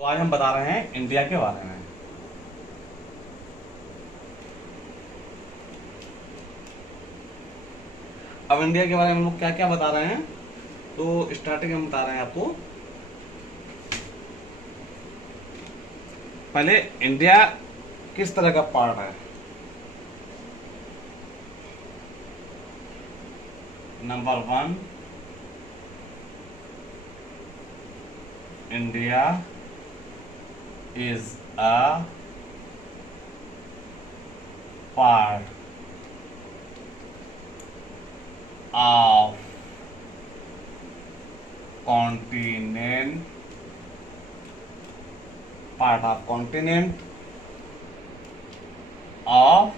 तो आज हम बता रहे हैं इंडिया के बारे में। अब इंडिया के बारे में हम लोग क्या क्या बता रहे हैं, तो स्टार्टिंग में बता रहे हैं आपको। पहले इंडिया किस तरह का पार्ट है। Number 1, India is a part of continent, part of continent of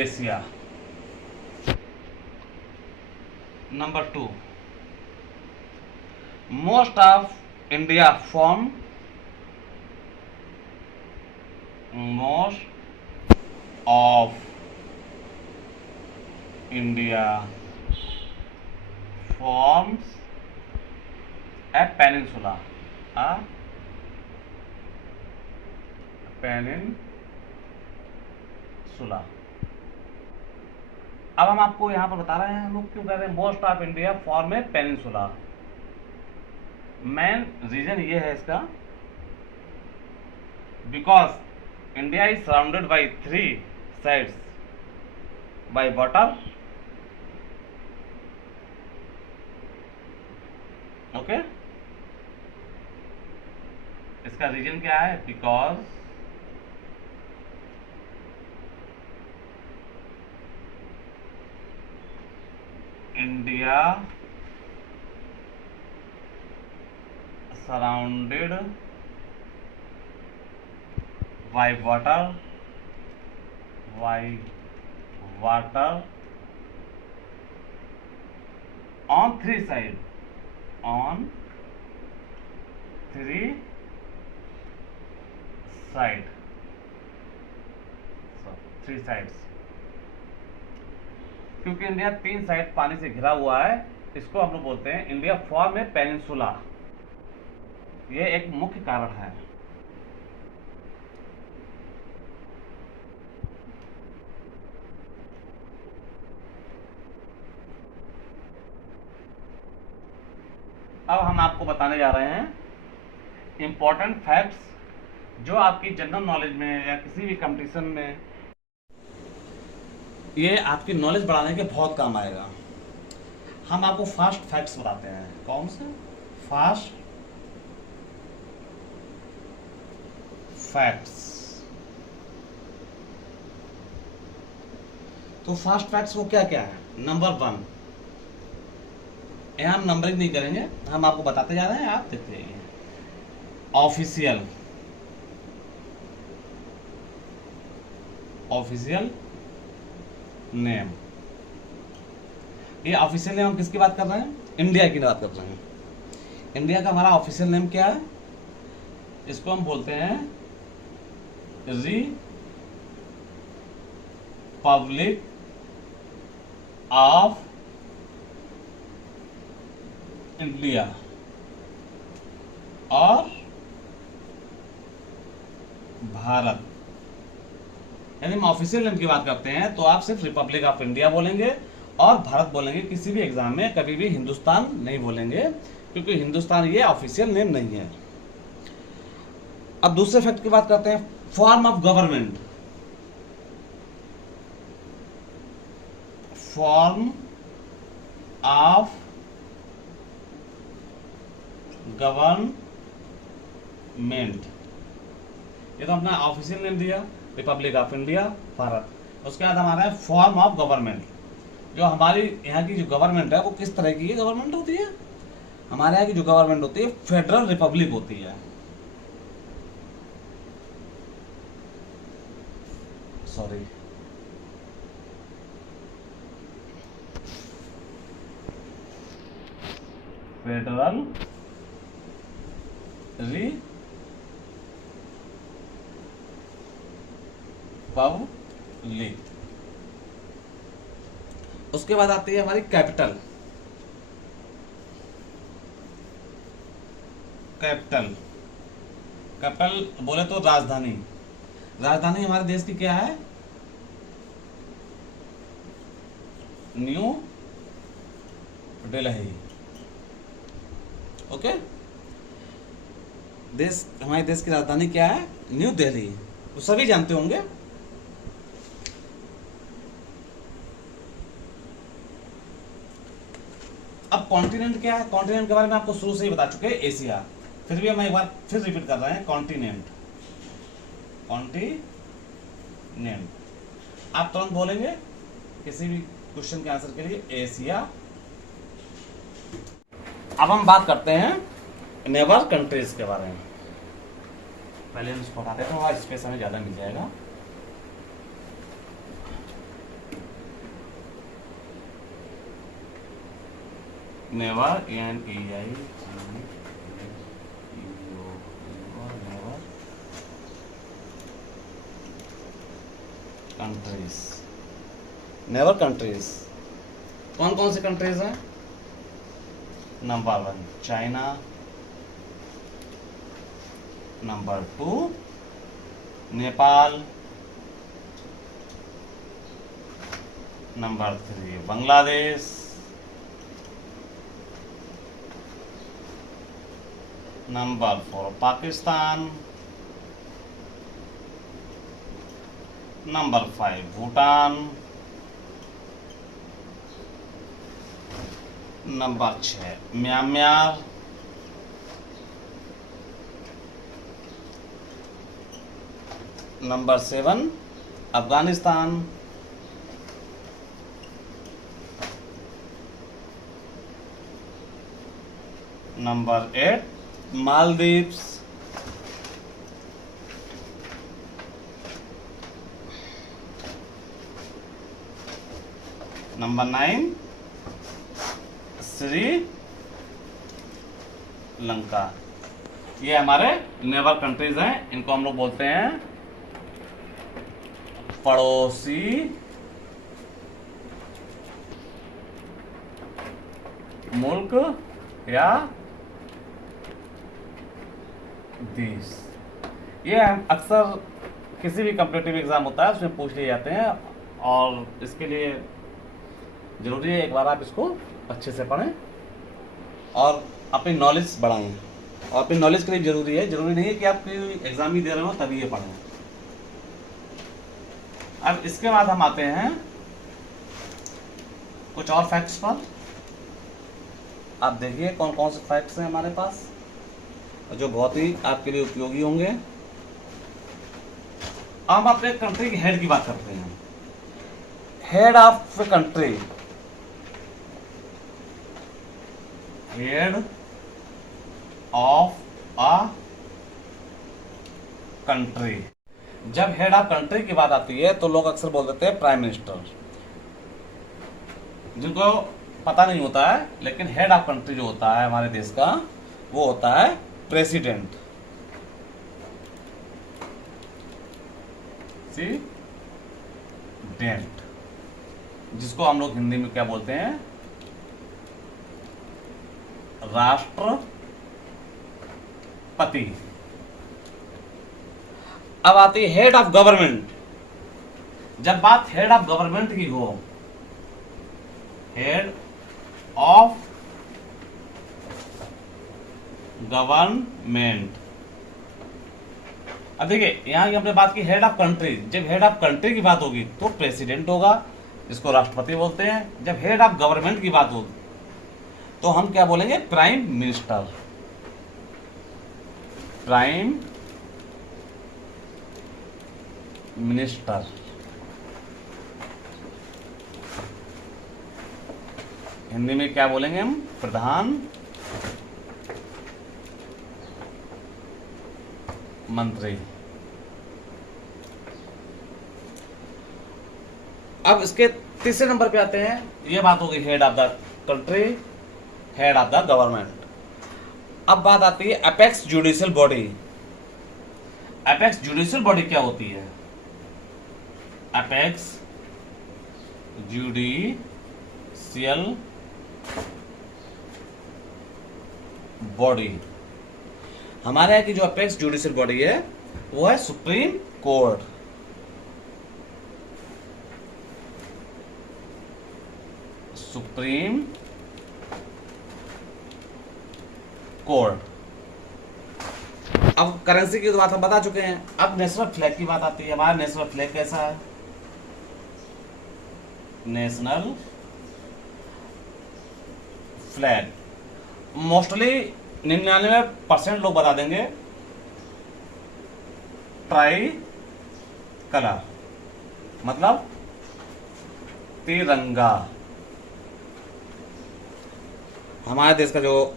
Asia. Number 2, most of India form forms a peninsula. A peninsula. अब हम आपको यहां पर बता रहे हैं हम लोग क्यों कह रहे हैं most of India form a peninsula. Main reason ये है इसका, because India is surrounded by 3 sides by water. Okay, इसका रीजन क्या है? Because India surrounded by water on 3 sides, on 3 side, so 3 sides। क्योंकि इंडिया 3 साइड पानी से घिरा हुआ है, इसको हम लोग बोलते हैं इंडिया फॉर्म ए पेनिनसुला। ये एक मुख्य कारण है। अब हम आपको बताने जा रहे हैं इंपॉर्टेंट फैक्ट्स जो आपकी जनरल नॉलेज में या किसी भी कंपटीशन में ये आपकी नॉलेज बढ़ाने के बहुत काम आएगा। हम आपको फास्ट फैक्ट्स बताते हैं। कौन से फास्ट फैक्ट्स? तो फास्ट फैक्ट्स वो क्या क्या है? नंबर 1, यहां हम नंबरिंग नहीं करेंगे, हम आपको बताते जा रहे हैं, आप देखते रहिए। Official name. ये ऑफिशियल नेम हम किसकी बात कर रहे हैं? इंडिया की बात कर रहे हैं। इंडिया का हमारा ऑफिशियल नेम क्या है? इसको हम बोलते हैं रिपब्लिक ऑफ इंडिया। और भारत, यानी हम ऑफिशियल नेम की बात करते हैं तो आप सिर्फ रिपब्लिक ऑफ इंडिया बोलेंगे और भारत बोलेंगे। किसी भी एग्जाम में कभी भी हिंदुस्तान नहीं बोलेंगे, क्योंकि हिंदुस्तान ये ऑफिशियल नेम नहीं है। अब दूसरे फैक्ट की बात करते हैं, form of government. Form of government, ये तो अपना ऑफिशियल नेम दिया, रिपब्लिक ऑफ इंडिया, भारत। उसके बाद हमारा है फॉर्म ऑफ गवर्नमेंट। जो हमारी यहाँ की जो गवर्नमेंट है वो किस तरह की गवर्नमेंट होती है? हमारे यहाँ की जो गवर्नमेंट होती है फेडरल रिपब्लिक होती है। Sorry, federal Republic. उसके बाद आती है हमारी कैपिटल। कैपिटल, कैपिटल बोले तो राजधानी, राजधानी हमारे देश की क्या है? न्यू दिल्ली। ओके, देश, हमारे देश की राजधानी क्या है? न्यू दिल्ली, वो सभी जानते होंगे। अब कॉन्टिनेंट क्या है? कॉन्टिनेंट के बारे में आपको शुरू से ही बता चुके हैं, एशिया। फिर भी हम एक बार फिर रिपीट कर रहे हैं, कॉन्टिनेंट, कॉन्टिनेंट। आप तुरंत बोलेंगे किसी भी क्वेश्चन के आंसर के लिए, एशिया। अब हम बात करते हैं नेबर कंट्रीज के बारे में। पहले हम इसको हटाते हैं, वहां स्पेस हमें ज्यादा मिल जाएगा। Never, NEI, never countries. Never countries कौन कौन से कंट्रीज हैं? Number 1 China, number 2 Nepal, number 3 Bangladesh, number 4 Pakistan, number 5 Bhutan, number 6 Myanmar, number 7 Afghanistan, number 8 Maldives, number 9 Sri Lanka. ये हमारे नेबर कंट्रीज हैं, इनको हम लोग बोलते हैं पड़ोसी मुल्क या देश। ये अक्सर किसी भी कॉम्पिटिटिव एग्जाम होता है उसमें पूछ लिए जाते हैं, और इसके लिए जरूरी है एक बार आप इसको अच्छे से पढ़ें और अपनी नॉलेज बढ़ाएं। और अपनी नॉलेज के लिए जरूरी है, जरूरी नहीं है कि आप एग्जाम ही दे रहे हो तभी ये पढ़ें। अब इसके बाद हम आते हैं कुछ और फैक्ट्स पर। आप देखिए कौन कौन से फैक्ट्स हैं हमारे पास जो बहुत ही आपके लिए उपयोगी होंगे। अब हम अपने कंट्री के हेड की बात करते हैं। Head of country, head of a country. जब हेड ऑफ कंट्री की बात आती है तो लोग अक्सर बोल देते हैं प्राइम मिनिस्टर, जिनको पता नहीं होता है, लेकिन हेड ऑफ कंट्री जो होता है हमारे देश का वो होता है प्रेसिडेंट। प्रेसिडेंट, जिसको हम लोग हिंदी में क्या बोलते हैं? राष्ट्रपति। अब आती है हेड ऑफ गवर्नमेंट। जब बात हेड ऑफ गवर्नमेंट की हो, हेड ऑफ गवर्नमेंट। अब देखिए यहां की हमने बात की हेड ऑफ कंट्री। जब हेड ऑफ कंट्री की बात होगी तो प्रेसिडेंट होगा, जिसको राष्ट्रपति बोलते हैं। जब हेड ऑफ गवर्नमेंट की बात होगी तो हम क्या बोलेंगे? Prime minister. Prime minister. Hindi में क्या बोलेंगे हम? प्रधान मंत्री। अब इसके तीसरे नंबर पे आते हैं। ये बात होगी head of the country, head of the government. अब बात आती है apex judicial body. Apex judicial body क्या होती है? अपेक्स जुडिशियल बॉडी हमारे यहाँ की जो अपेक्स जुडिशियल बॉडी है वो है सुप्रीम कोर्ट। Supreme court. अब करेंसी की तो बात हम बता चुके हैं, अब नेशनल फ्लैग की बात आती है। हमारा नेशनल फ्लैग कैसा है? नेशनल फ्लैग मोस्टली 99% लोग बता देंगे ट्राई कलर, मतलब तिरंगा। हमारे देश का जो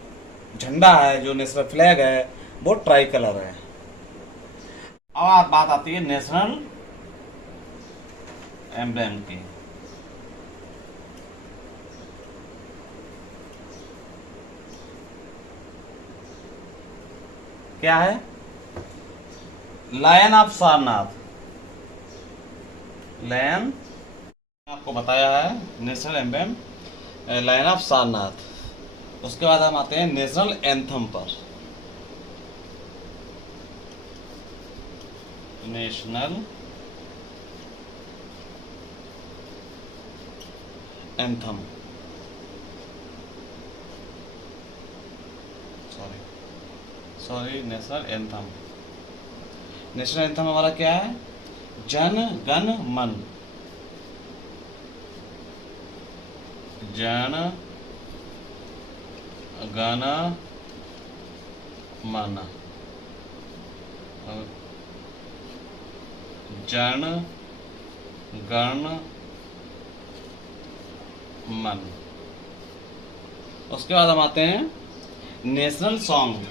झंडा है, जो नेशनल फ्लैग है, वो ट्राई कलर है। अब बात आती है नेशनल एम्ब्लेम की। क्या है? Lion of Sarnath. लायन, आपको बताया है national emblem lion of Sarnath. उसके बाद हम आते हैं नेशनल एंथम पर। National anthem, sorry national anthem. National anthem हमारा क्या है? जन गण मन। जन गण मन। जन गण मन। उसके बाद हम आते हैं नेशनल सॉन्ग।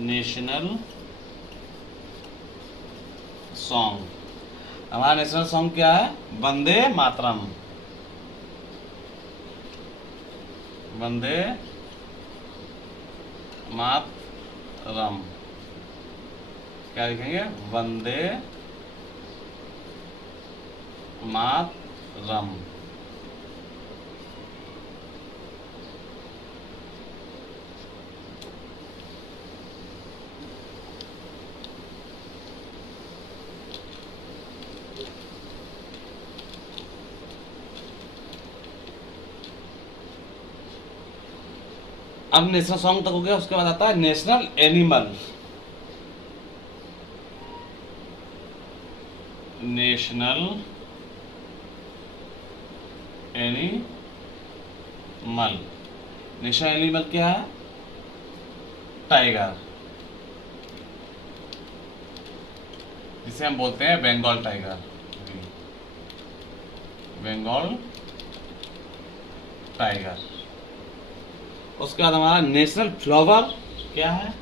नेशनल सॉन्ग, हमारा नेशनल सॉन्ग क्या है? वंदे मातरम। वंदे मातरम। क्या लिखेंगे? वंदे मातरम। अब नेशनल सॉन्ग तक हो गया। उसके बाद आता है national animal. National animal. National animal क्या है? टाइगर, जिसे हम बोलते हैं बंगाल टाइगर। बंगाल टाइगर। उसके बाद हमारा नेशनल फ्लावर क्या है?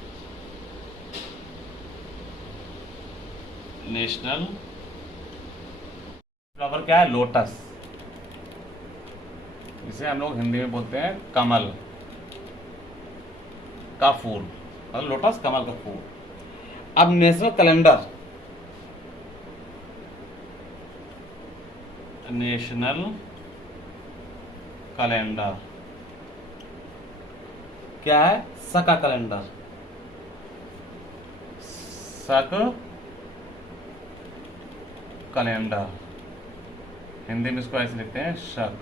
नेशनल फ्लावर क्या है? लोटस, इसे हम लोग हिंदी में बोलते हैं कमल का फूल, मतलब लोटस कमल का फूल। अब नेशनल कैलेंडर। नेशनल कैलेंडर क्या है? सका कैलेंडर। सक कैलेंडर, हिंदी में इसको ऐसे लिखते हैं शक।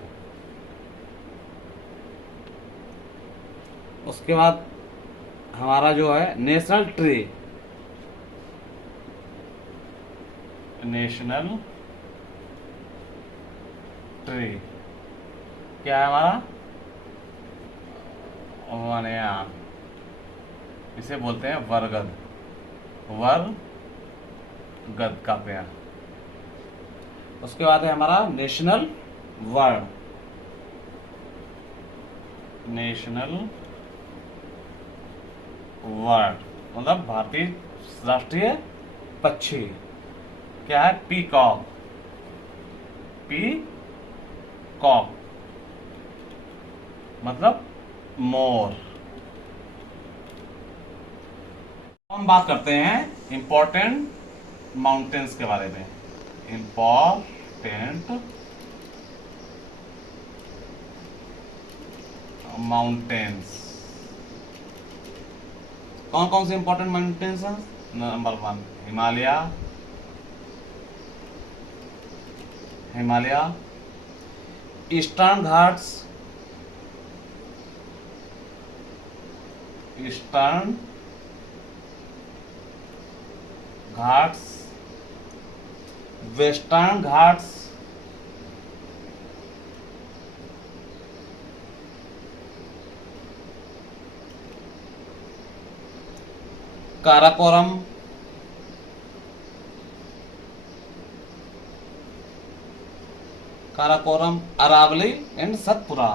उसके बाद हमारा जो है नेशनल ट्री। नेशनल ट्री क्या है हमारा? वनयान, इसे बोलते हैं वरगद। वरगद का पेड़। उसके बाद है हमारा नेशनल बर्ड। नेशनल बर्ड मतलब भारतीय राष्ट्रीय पक्षी क्या है? पीकॉक। पीकॉक मतलब मोर। हम बात करते हैं इंपॉर्टेंट माउंटेन्स के बारे में। Important mountains. कौन कौन से इंपॉर्टेंट माउंटेन्स हैं? Number 1 Himalaya, Himalaya, eastern Ghats, eastern Ghats, western Ghats, Karakoram, Karakoram, Aravalli and Satpura,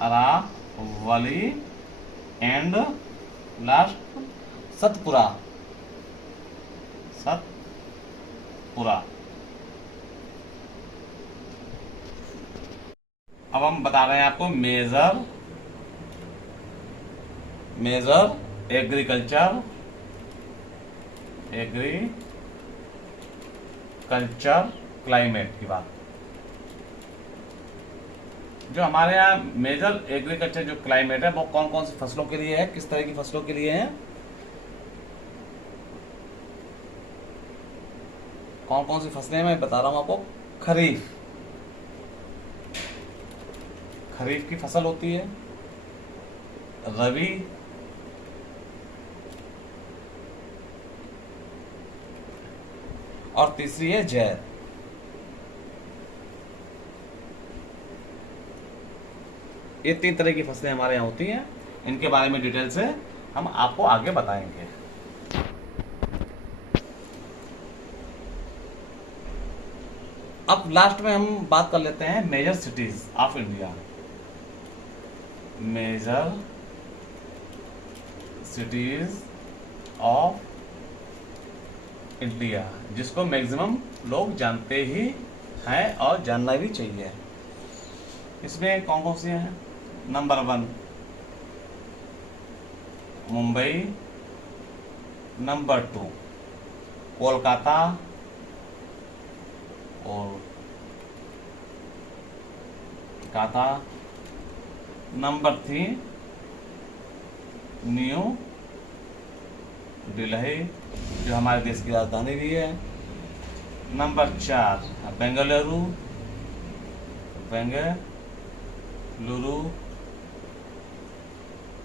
Aravalli and last Satpura, Satpura. अब हम बता रहे हैं आपको मेजर एग्रीकल्चर क्लाइमेट की बात। जो हमारे यहाँ मेजर एग्रीकल्चर जो क्लाइमेट है वो कौन कौन सी फसलों के लिए है, किस तरह की फसलों के लिए है, कौन कौन सी फसलें मैं बता रहा हूं आपको। खरीफ की फसल होती है, रबी, और तीसरी है जैद। ये 3 तरह की फसलें हमारे यहाँ होती हैं। इनके बारे में डिटेल से हम आपको आगे बताएंगे। अब लास्ट में हम बात कर लेते हैं major cities of India. Major cities of India, जिसको मैक्सिमम लोग जानते ही हैं और जानना भी चाहिए। इसमें कौन कौन सी हैं? नंबर 1 मुंबई, नंबर 2 कोलकाता और काता, नंबर 3 न्यू दिल्ली जो हमारे देश की राजधानी भी है, number 4 Bengaluru,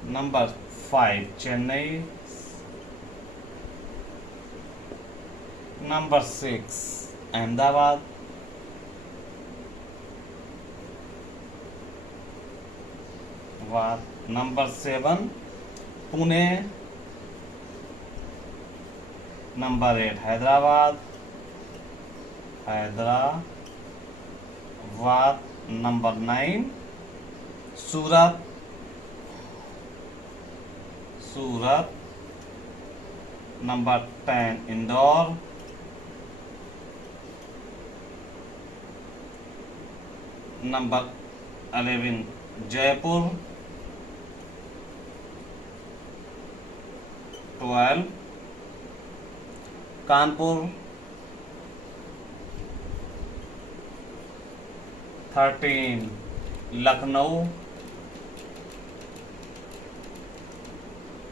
number 5 Chennai, number 6 Ahmedabad, number 7 Pune, number 8 Hyderabad, number 9 सूरत, नंबर 10 इंदौर, नंबर 11 जयपुर, 12 कानपुर, 13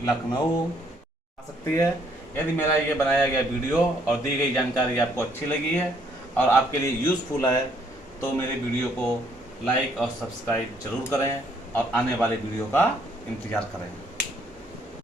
लखनऊ आ सकती है। यदि मेरा ये बनाया गया वीडियो और दी गई जानकारी आपको अच्छी लगी है और आपके लिए यूज़फुल है तो मेरे वीडियो को लाइक और सब्सक्राइब जरूर करें और आने वाले वीडियो का इंतज़ार करें।